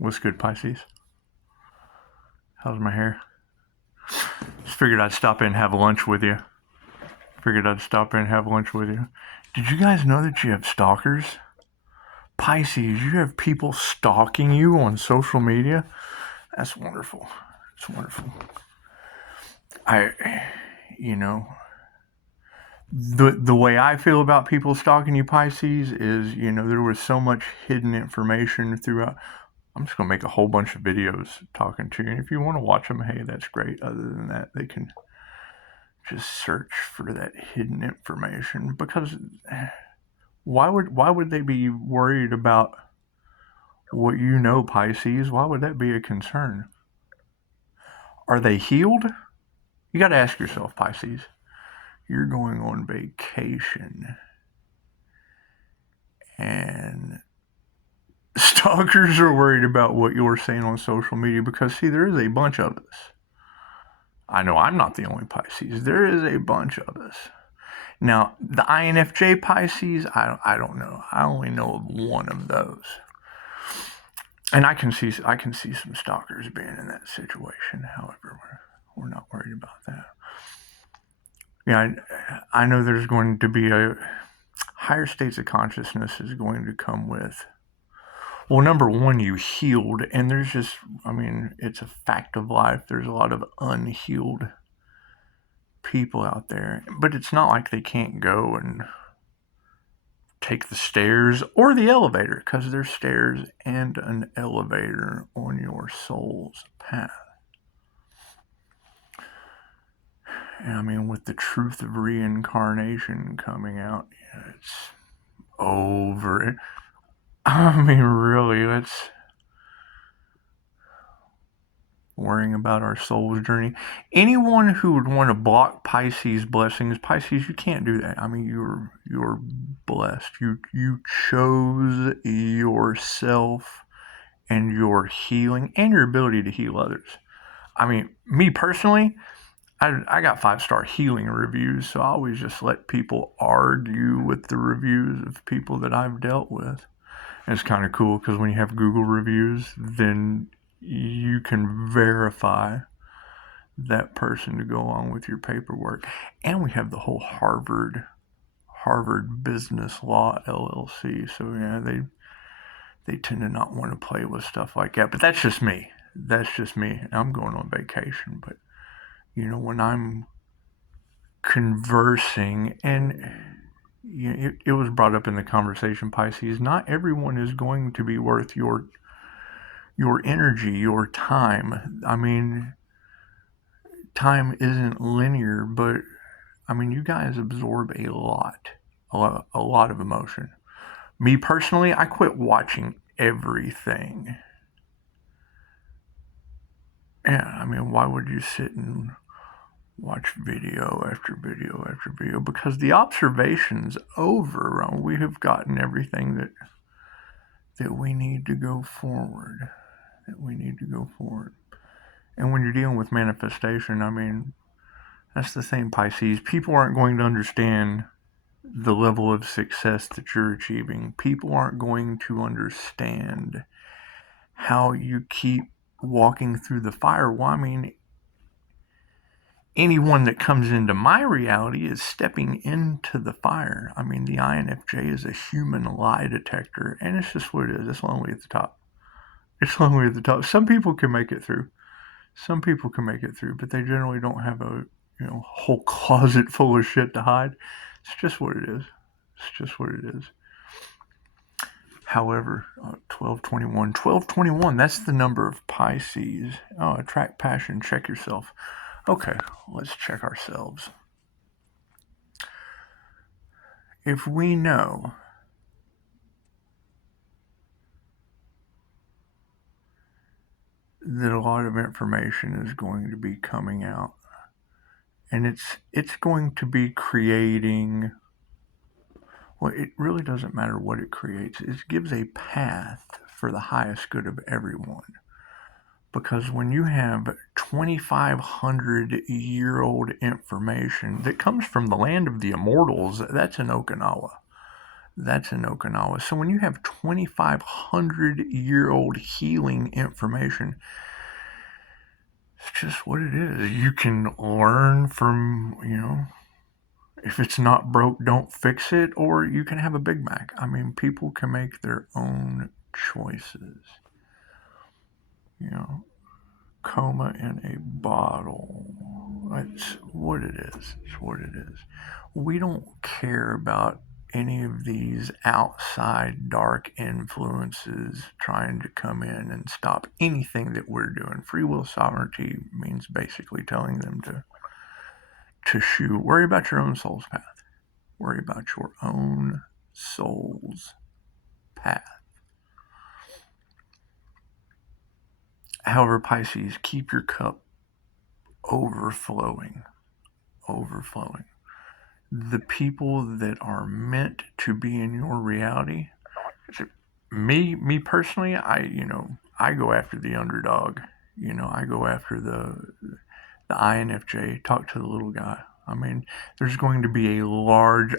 What's good, Pisces? How's my hair? Just figured I'd stop in and have lunch with you. Did you guys know that you have stalkers? Pisces, you have people stalking you on social media? That's wonderful. It's wonderful. The way I feel about people stalking you, Pisces, is, there was so much hidden information throughout. I'm just going to make a whole bunch of videos talking to you. And if you want to watch them, hey, that's great. Other than that, they can just search for that hidden information. Because why would they be worried about what you know, Pisces? Why would that be a concern? Are they healed? You got to ask yourself, Pisces. You're going on vacation. And stalkers are worried about what you're saying on social media because, see, there is a bunch of us. I know I'm not the only Pisces. There is a bunch of us. Now, the INFJ Pisces, I don't know. I only know of one of those. And I can see some stalkers being in that situation. However, we're not worried about that. Yeah, I know there's going to be a higher states of consciousness is going to come with, well, number one, you healed, and there's just, it's a fact of life. There's a lot of unhealed people out there, but it's not like they can't go and take the stairs or the elevator, because there's stairs and an elevator on your soul's path. And with the truth of reincarnation coming out, it's over. Really, let's worrying about our soul's journey. Anyone who would want to block Pisces blessings, Pisces, you can't do that. You're blessed. You chose yourself and your healing and your ability to heal others. Me personally, I got 5-star healing reviews, so I always just let people argue with the reviews of people that I've dealt with. And it's kind of cool because when you have Google reviews, then you can verify that person to go along with your paperwork. And we have the whole Harvard Business Law LLC. So yeah, they tend to not want to play with stuff like that. But that's just me. I'm going on vacation, but when I'm conversing, and it was brought up in the conversation, Pisces, not everyone is going to be worth your energy, your time. Time isn't linear, but you guys absorb a lot of emotion. Me personally, I quit watching everything. Yeah, why would you sit and watch video after video after video? Because the observation's over. We have gotten everything that we need to go forward. And when you're dealing with manifestation, that's the thing, Pisces. People aren't going to understand the level of success that you're achieving. People aren't going to understand how you keep walking through the fire. Anyone that comes into my reality is stepping into the fire. The INFJ is a human lie detector, and it's just what it is. It's lonely at the top. Some people can make it through. But they generally don't have a whole closet full of shit to hide. It's just what it is. However, 1221, that's the number of Pisces. Oh, attract passion, check yourself. Okay, let's check ourselves. If we know that a lot of information is going to be coming out, and it's going to be creating, well, it really doesn't matter what it creates. It gives a path for the highest good of everyone. Because when you have 2,500-year-old information that comes from the land of the immortals, that's in Okinawa. That's in Okinawa. So when you have 2,500-year-old healing information, it's just what it is. You can learn from, if it's not broke, don't fix it, or you can have a Big Mac. I mean, people can make their own choices. Coma in a bottle. That's what it is. It's what it is. We don't care about any of these outside dark influences trying to come in and stop anything that we're doing. Free will sovereignty means basically telling them to shoot. Worry about your own soul's path. Worry about your own soul's path. However, Pisces, keep your cup overflowing. Overflowing. The people that are meant to be in your reality, me personally, I go after the underdog. I go after the INFJ. Talk to the little guy. I mean, there's going to be a large.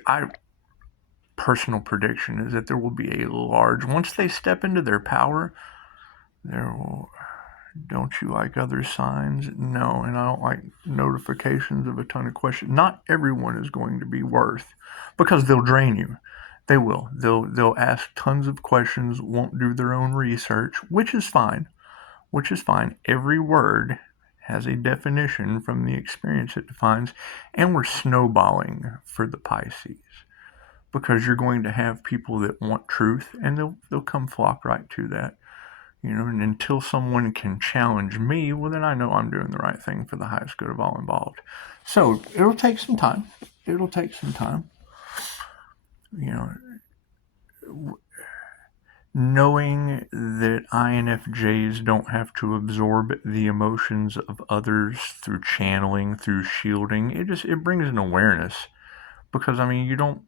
Personal prediction is that there will be a large. Once they step into their power, there will. Don't you like other signs? No, and I don't like notifications of a ton of questions. Not everyone is going to be worth, because they'll drain you. They will. They'll ask tons of questions, won't do their own research, which is fine. Which is fine. Every word has a definition from the experience it defines, and we're snowballing for the Pisces, because you're going to have people that want truth, and they'll come flock right to that. And until someone can challenge me, well, then I know I'm doing the right thing for the highest good of all involved. So it'll take some time. It'll take some time. Knowing that INFJs don't have to absorb the emotions of others through channeling, through shielding, it brings an awareness. Because, you don't...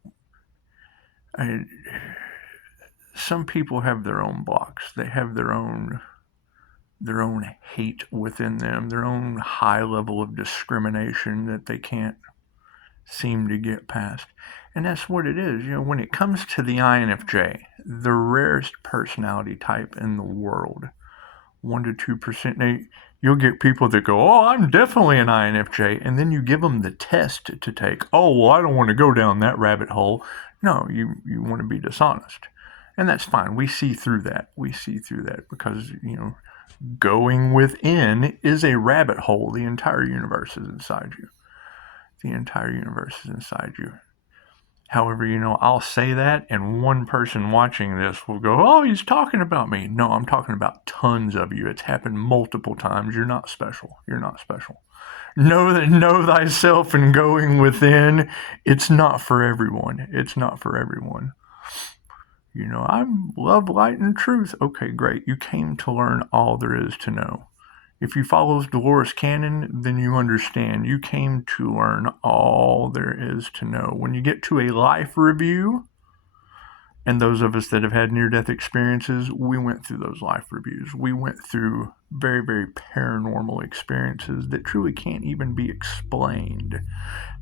some people have their own blocks. They have their own hate within them, their own high level of discrimination that they can't seem to get past. And that's what it is. When it comes to the INFJ, the rarest personality type in the world, 1% to 2%, you'll get people that go, oh, I'm definitely an INFJ, and then you give them the test to take. Oh, well, I don't want to go down that rabbit hole. No, you want to be dishonest. And that's fine. We see through that. Because, going within is a rabbit hole. The entire universe is inside you. However, I'll say that, and one person watching this will go, oh, he's talking about me. No, I'm talking about tons of you. It's happened multiple times. You're not special. Know thyself and going within. It's not for everyone. I love light and truth. Okay, great. You came to learn all there is to know. If you follow Dolores Cannon, then you understand. You came to learn all there is to know. When you get to a life review, and those of us that have had near-death experiences, we went through those life reviews. We went through very, very paranormal experiences that truly can't even be explained.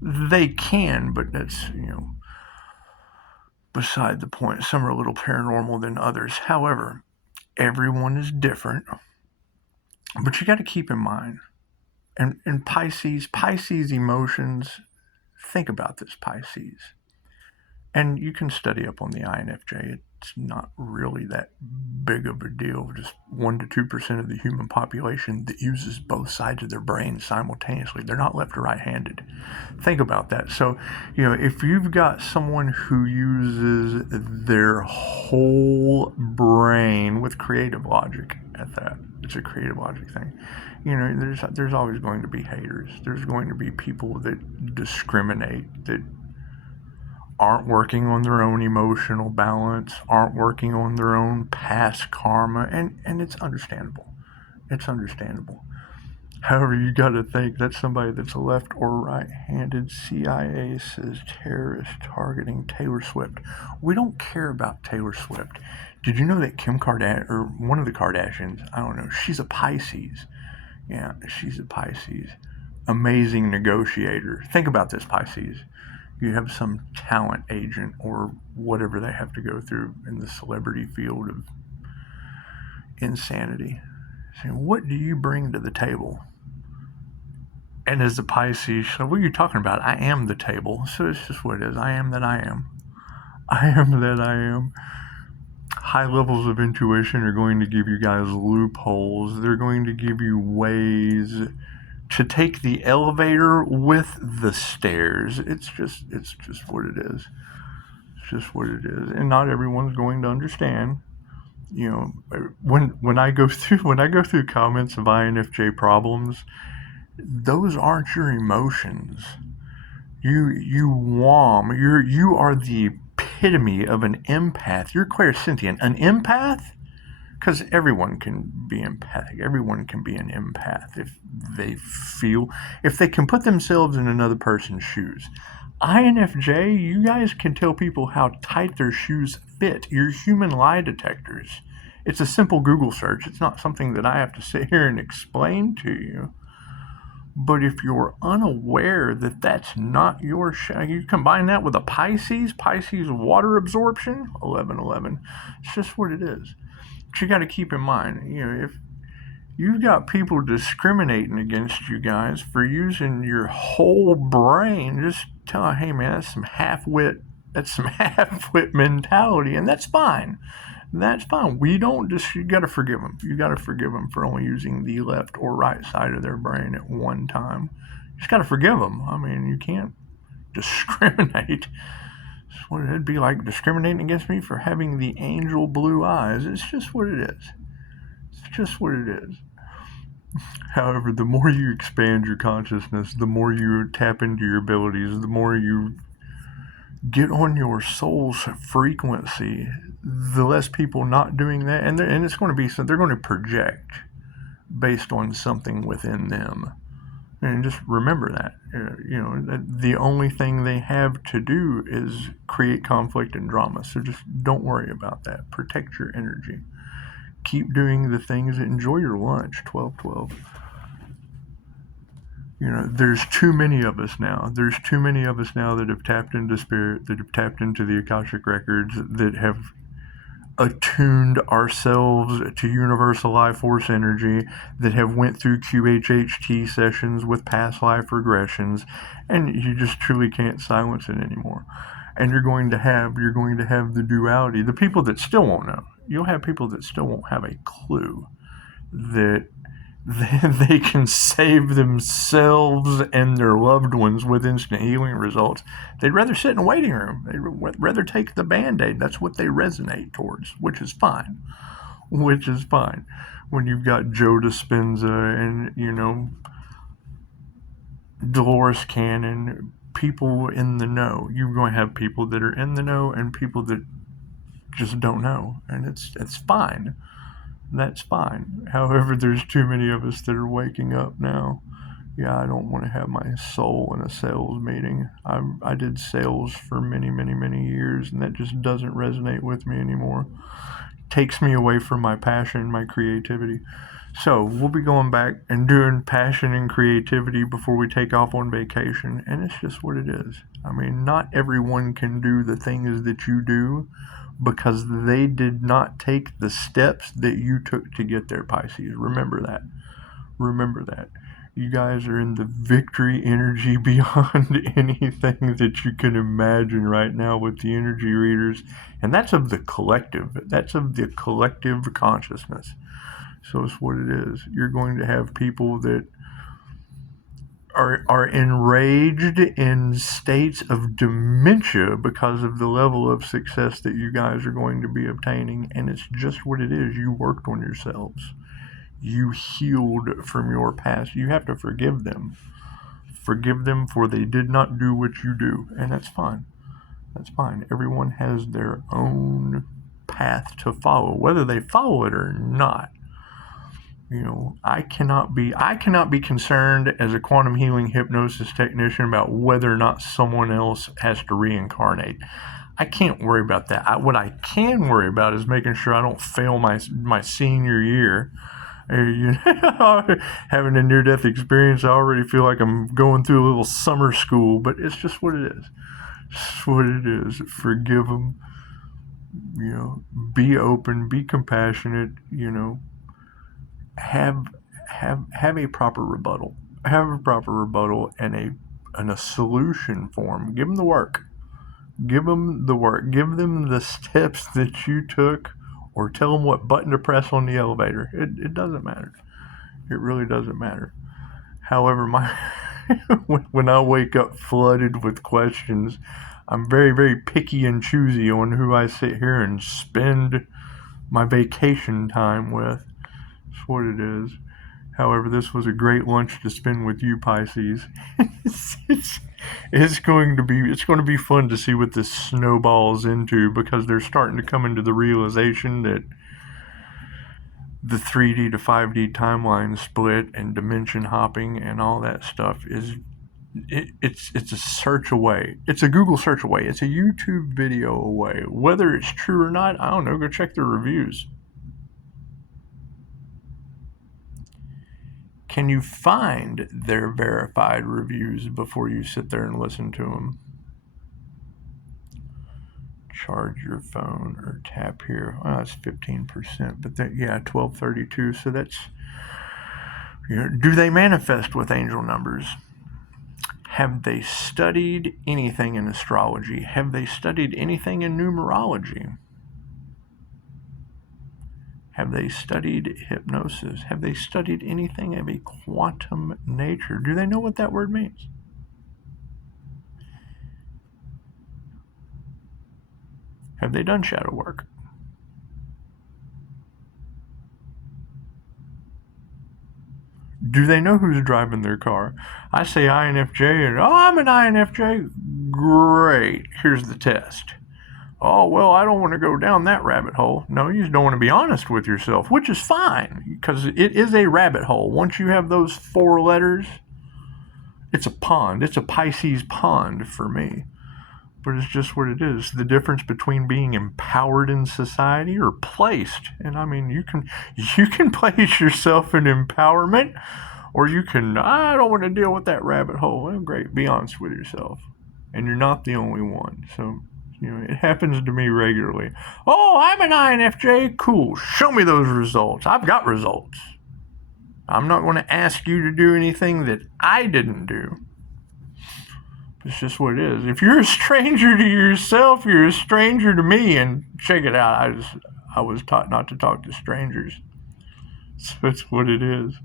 They can, but that's, beside the point. Some are a little paranormal than others. However, everyone is different. But you got to keep in mind, and Pisces emotions, think about this, Pisces. And you can study up on the INFJ. It's not really that big of a deal. Just 1% to 2% of the human population that uses both sides of their brain simultaneously. They're not left or right-handed. Think about that. So, if you've got someone who uses their whole brain with creative logic at that, it's a creative logic thing. There's always going to be haters. There's going to be people that discriminate, that aren't working on their own emotional balance, aren't working on their own past karma, and it's understandable. However, you got to think that's somebody that's left or right-handed. CIA says terrorist targeting Taylor Swift. We don't care about Taylor Swift. Did you know that Kim Kardashian, or one of the Kardashians, I don't know, she's a Pisces. Yeah, she's a Pisces. Amazing negotiator. Think about this, Pisces. You have some talent agent or whatever they have to go through in the celebrity field of insanity. Saying, what do you bring to the table? And as the Pisces, so what are you talking about? I am the table. So it's just what it is. I am that I am. I am that I am. High levels of intuition are going to give you guys loopholes. They're going to give you ways to take the elevator with the stairs. It's just what it is. It's just what it is. And not everyone's going to understand. You know, when I go through comments of INFJ problems, those aren't your emotions. You you are the epitome of an empath. You're clairsentient. An empath? Because everyone can be empathic. Everyone can be an empath if they can put themselves in another person's shoes. INFJ, you guys can tell people how tight their shoes fit. You're human lie detectors. It's a simple Google search. It's not something that I have to sit here and explain to you. But if you're unaware that that's not your you combine that with a Pisces water absorption, 1111, it's just what it is. But you got to keep in mind, you know, if you've got people discriminating against you guys for using your whole brain, just tell them, hey man, that's some half-wit mentality, and that's fine. That's fine. We don't just, you got to forgive them. You got to forgive them for only using the left or right side of their brain at one time. You just got to forgive them. I mean, you can't discriminate. It'd be like discriminating against me for having the angel blue eyes. It's just what it is. It's just what it is. However, the more you expand your consciousness, the more you tap into your abilities, the more you get on your soul's frequency, the less people not doing that, and it's going to be, so they're going to project based on something within them. And just remember that, you know, the only thing they have to do is create conflict and drama. So just don't worry about that. Protect your energy. Keep doing the things. Enjoy your lunch. 1212. You know, there's too many of us now. There's too many of us now that have tapped into spirit, that have tapped into the Akashic Records, that have attuned ourselves to universal life force energy, that have went through QHHT sessions with past life regressions, and you just truly can't silence it anymore. And you're going to have the duality. The people that still won't know. You'll have people that still won't have a clue that they can save themselves and their loved ones with instant healing results. They'd rather sit in a waiting room. They'd rather take the Band-Aid. That's what they resonate towards, which is fine. Which is fine. When you've got Joe Dispenza and, you know, Dolores Cannon, people in the know. You're going to have people that are in the know and people that just don't know. And it's fine. That's fine. However, there's too many of us that are waking up now. Yeah, I don't want to have my soul in a sales meeting. I did sales for many, many, many years, and that just doesn't resonate with me anymore. Takes me away from my passion, my creativity. So we'll be going back and doing passion and creativity before we take off on vacation, and it's just what it is. I mean, not everyone can do the things that you do because they did not take the steps that you took to get there, Pisces. Remember that. Remember that. You guys are in the victory energy beyond anything that you can imagine right now with the energy readers. And that's of the collective. That's of the collective consciousness. So it's what it is. You're going to have people that are enraged in states of dementia because of the level of success that you guys are going to be obtaining. And it's just what it is. You worked on yourselves. You healed from your past. You have to forgive them. Forgive them for they did not do what you do. And that's fine. That's fine. Everyone has their own path to follow, whether they follow it or not. You know, I cannot be concerned as a quantum healing hypnosis technician about whether or not someone else has to reincarnate. I can't worry about that. What I can worry about is making sure I don't fail my senior year. You know, having a near-death experience, I already feel like I'm going through a little summer school, but it's just what it is. That's what it is. Forgive them. Be open, be compassionate. Have have a proper rebuttal. Have a proper rebuttal and a solution for them. Give them the work. Give them the work. Give them the steps that you took, or tell them what button to press on the elevator. It doesn't matter. It really doesn't matter. However, when I wake up flooded with questions, I'm very, very picky and choosy on who I sit here and spend my vacation time with. That's what it is. However, this was a great lunch to spend with you, Pisces. it's going to be fun to see what this snowballs into, because they're starting to come into the realization that the 3D to 5D timeline split and dimension hopping and all that stuff it's a search away. It's a Google search away. It's a YouTube video away. Whether it's true or not, I don't know. Go check their reviews. Can you find their verified reviews before you sit there and listen to them? Charge your phone or tap here. Well, that's 15%, but 1232. So that's, do they manifest with angel numbers? Have they studied anything in astrology? Have they studied anything in numerology? Have they studied hypnosis? Have they studied anything of a quantum nature? Do they know what that word means? Have they done shadow work? Do they know who's driving their car? I say INFJ and, I'm an INFJ. Great. Here's the test. Oh, well, I don't want to go down that rabbit hole. No, you just don't want to be honest with yourself, which is fine, because it is a rabbit hole. Once you have those 4 letters, it's a pond. It's a Pisces pond for me. But it's just what it is. The difference between being empowered in society or placed. And I mean, you can place yourself in empowerment, or you can, I don't want to deal with that rabbit hole. Well, great. Be honest with yourself. And you're not the only one. So, it happens to me regularly. Oh, I'm an INFJ. Cool. Show me those results. I've got results. I'm not going to ask you to do anything that I didn't do. It's just what it is. If you're a stranger to yourself, you're a stranger to me. And check it out. I was taught not to talk to strangers. So it's what it is.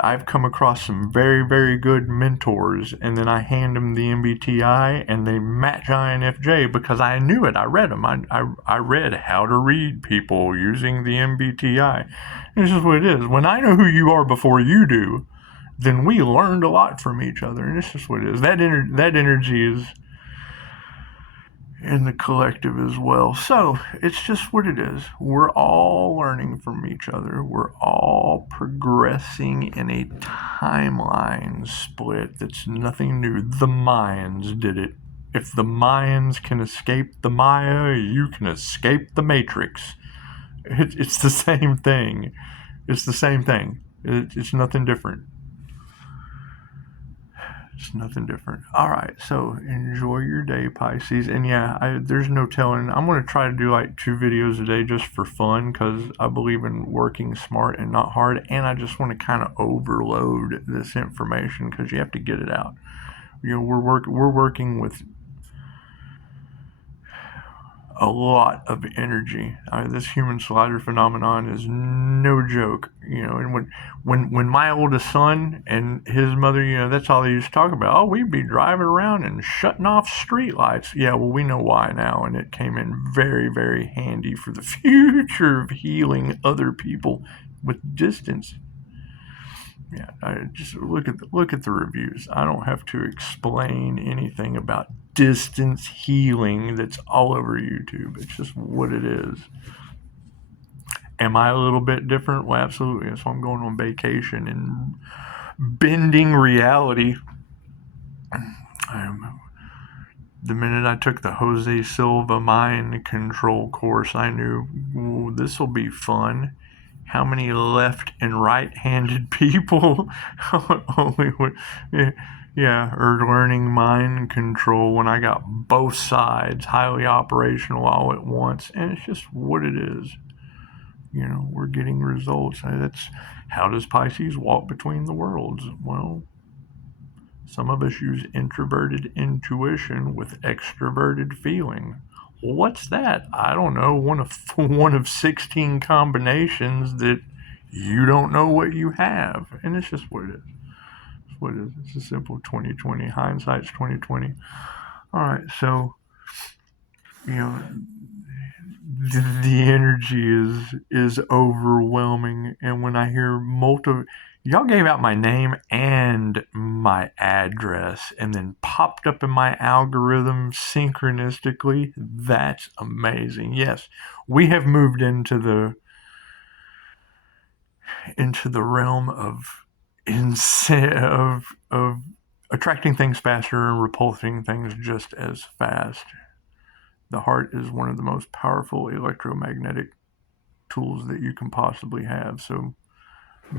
I've come across some very, very good mentors, and then I hand them the MBTI, and they match INFJ because I knew it. I read them. I read how to read people using the MBTI. This is what it is. When I know who you are before you do, then we learned a lot from each other, and it's just what it is. That energy is in the collective as well. So it's just what it is. We're all learning from each other. We're all progressing in a timeline split that's nothing new. The Mayans did it. If the Mayans can escape the Maya, you can escape the Matrix. It's the same thing. It's the same thing. It's nothing different. It's nothing different. All right, so enjoy your day, Pisces. And there's no telling. I'm going to try to do like 2 videos a day just for fun, because I believe in working smart and not hard. And I just want to kind of overload this information, because you have to get it out. We're working with a lot of energy. This human slider phenomenon is no joke. And when my oldest son and his mother, that's all they used to talk about. Oh, we'd be driving around and shutting off street lights. Yeah, well, we know why now, and it came in very, very handy for the future of healing other people with distance. Yeah, just look at the reviews. I don't have to explain anything about distance healing that's all over YouTube. It's just what it is. Am I a little bit different? Well, absolutely. So I'm going on vacation and bending reality. The minute I took the Jose Silva mind control course, I knew this will be fun. How many left and right-handed people? Yeah, or learning mind control when I got both sides highly operational all at once. And it's just what it is. We're getting results. That's how does Pisces walk between the worlds? Well, some of us use introverted intuition with extroverted feeling. What's that? I don't know. One of 16 combinations that you don't know what you have. And it's just what it is. It's what it is. It's a simple 2020. Hindsight's 2020. All right, so you know the energy is overwhelming, and when I hear multiple, y'all gave out my name and my address, and then popped up in my algorithm synchronistically. That's amazing. Yes, we have moved into the realm of of attracting things faster and repulsing things just as fast. The heart is one of the most powerful electromagnetic tools that you can possibly have. So,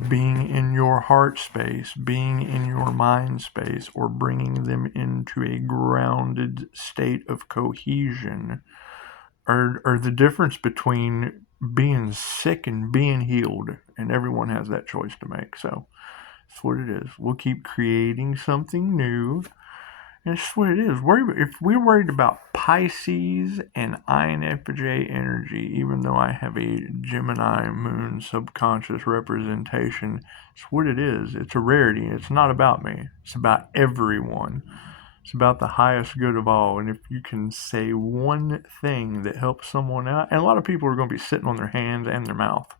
being in your heart space, being in your mind space, or bringing them into a grounded state of cohesion are the difference between being sick and being healed. And everyone has that choice to make. So, that's what it is. We'll keep creating something new. That's what it is. If we're worried about Pisces and INFJ energy, even though I have a Gemini moon subconscious representation, it's what it is. It's a rarity. It's not about me. It's about everyone. It's about the highest good of all. And if you can say one thing that helps someone out, and a lot of people are going to be sitting on their hands and their mouth.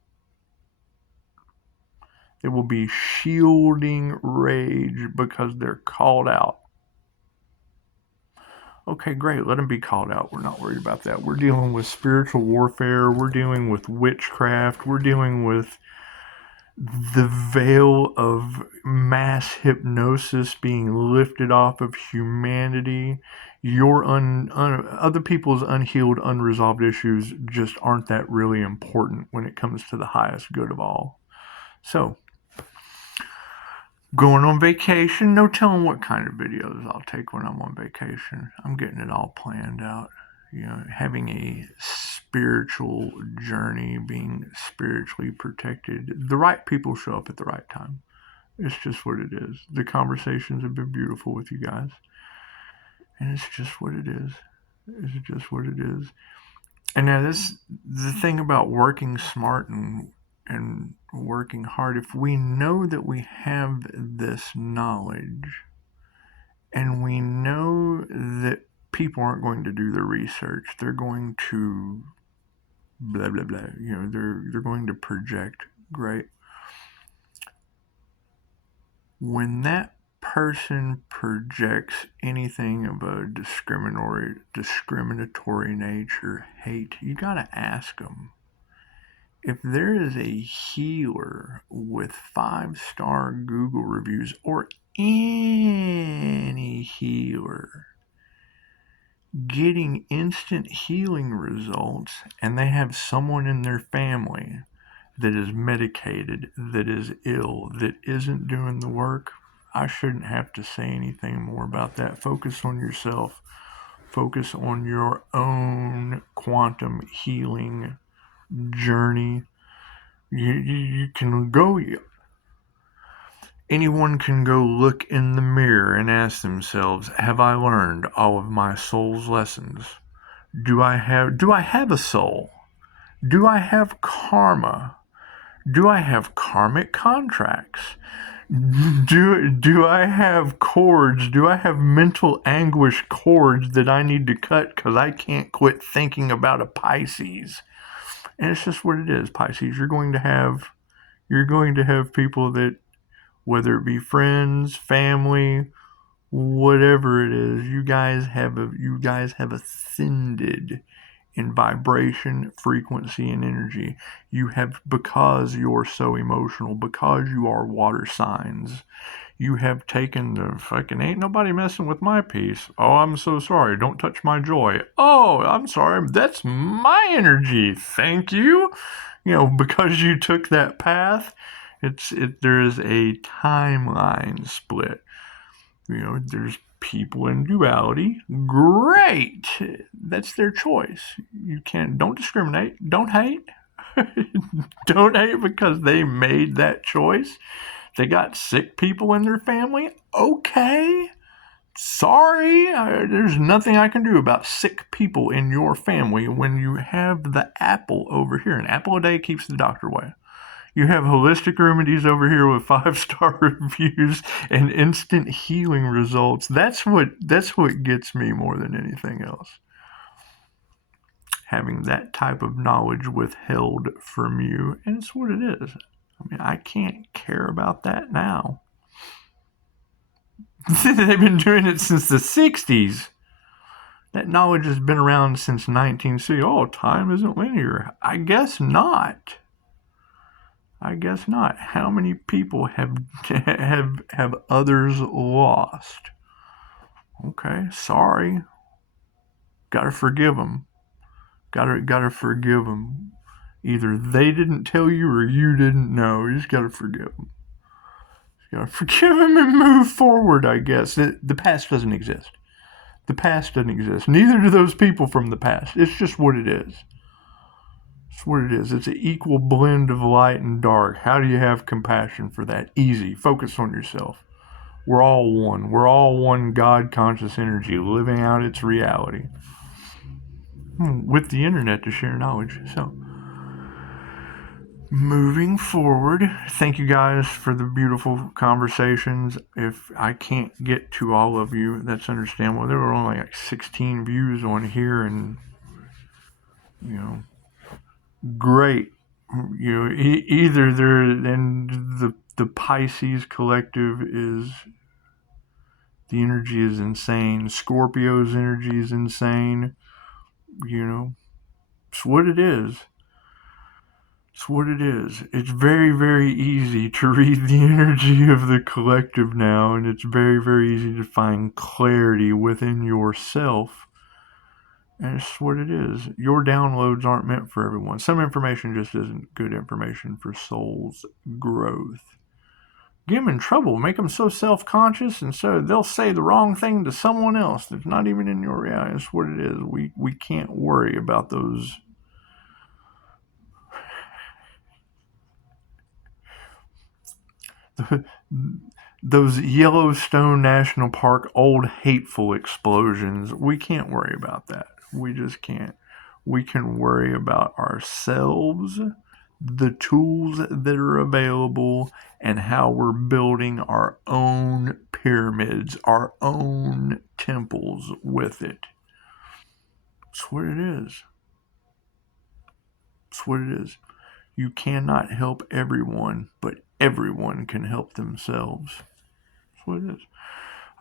They will be shielding rage because they're called out. Okay, great. Let them be called out. We're not worried about that. We're dealing with spiritual warfare. We're dealing with witchcraft. We're dealing with the veil of mass hypnosis being lifted off of humanity. Other people's unhealed, unresolved issues just aren't that really important when it comes to the highest good of all. So, going on vacation, no telling what kind of videos I'll take when I'm on vacation. I'm getting it all planned out. Having a spiritual journey, being spiritually protected. The right people show up at the right time. It's just what it is. The conversations have been beautiful with you guys. And it's just what it is. It's just what it is. And now the thing about working smart and working hard. If we know that we have this knowledge, and we know that people aren't going to do the research, they're going to blah blah blah. They're going to project. Great. When that person projects anything of a discriminatory nature, hate, you gotta ask them. If there is a healer with 5-star Google reviews, or any healer getting instant healing results, and they have someone in their family that is medicated, that is ill, that isn't doing the work, I shouldn't have to say anything more about that. Focus on yourself. Focus on your own quantum healing journey. You can go. Anyone can go look in the mirror and ask themselves, have I learned all of my soul's lessons? Do I have a soul? Do I have karma? Do I have karmic contracts? Do I have cords? Do I have mental anguish cords that I need to cut because I can't quit thinking about a Pisces? And it's just what it is, Pisces. You're going to have people that, whether it be friends, family, whatever it is, you guys have ascended in vibration, frequency, and energy. You have, because you're so emotional, because you are water signs, you have taken the fucking ain't nobody messing with my peace. Oh, I'm so sorry. Don't touch my joy. Oh, I'm sorry. That's my energy. Thank you. Because you took that path, there is a timeline split. There's people in duality. Great. That's their choice. Don't discriminate. Don't hate. Don't hate because they made that choice. They got sick people in their family. Okay. Sorry. There's nothing I can do about sick people in your family when you have the apple over here. An apple a day keeps the doctor away. You have holistic remedies over here with 5-star reviews and instant healing results. That's what gets me more than anything else. Having that type of knowledge withheld from you, and it's what it is. I mean, I can't care about that now. They've been doing it since the 60s. That knowledge has been around since 1960. Oh, time isn't linear. I guess not. How many people have others lost? Okay, sorry. Gotta forgive them. Gotta forgive them. Either they didn't tell you or you didn't know. You just gotta forgive them. You gotta forgive them and move forward, I guess. The past doesn't exist. The past doesn't exist. Neither do those people from the past. It's just what it is. It's what it is. It's an equal blend of light and dark. How do you have compassion for that? Easy. Focus on yourself. We're all one. We're all one God-conscious energy living out its reality with the internet to share knowledge. So, moving forward, thank you guys for the beautiful conversations. If I can't get to all of you, that's understandable. There were only like 16 views on here, and great. Either there, and the Pisces collective is, the energy is insane. Scorpio's energy is insane. It's what it is. It's what it is. It's very, very easy to read the energy of the collective now, and it's very, very easy to find clarity within yourself. And it's what it is. Your downloads aren't meant for everyone. Some information just isn't good information for soul's growth. Get them in trouble. Make them so self-conscious, and so they'll say the wrong thing to someone else that's not even in your reality. It's what it is. We can't worry about those those Yellowstone National Park old hateful explosions. We can't worry about that. We just can't. We can worry about ourselves, the tools that are available, and how we're building our own pyramids, our own temples with it. It's what it is. It's what it is. You cannot help everyone, but everyone can help themselves. That's what it is.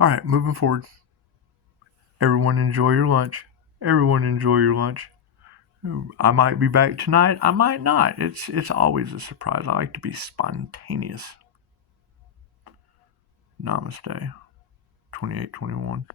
All right, moving forward. Everyone enjoy your lunch. Everyone enjoy your lunch. I might be back tonight. I might not. It's always a surprise. I like to be spontaneous. Namaste. 2821.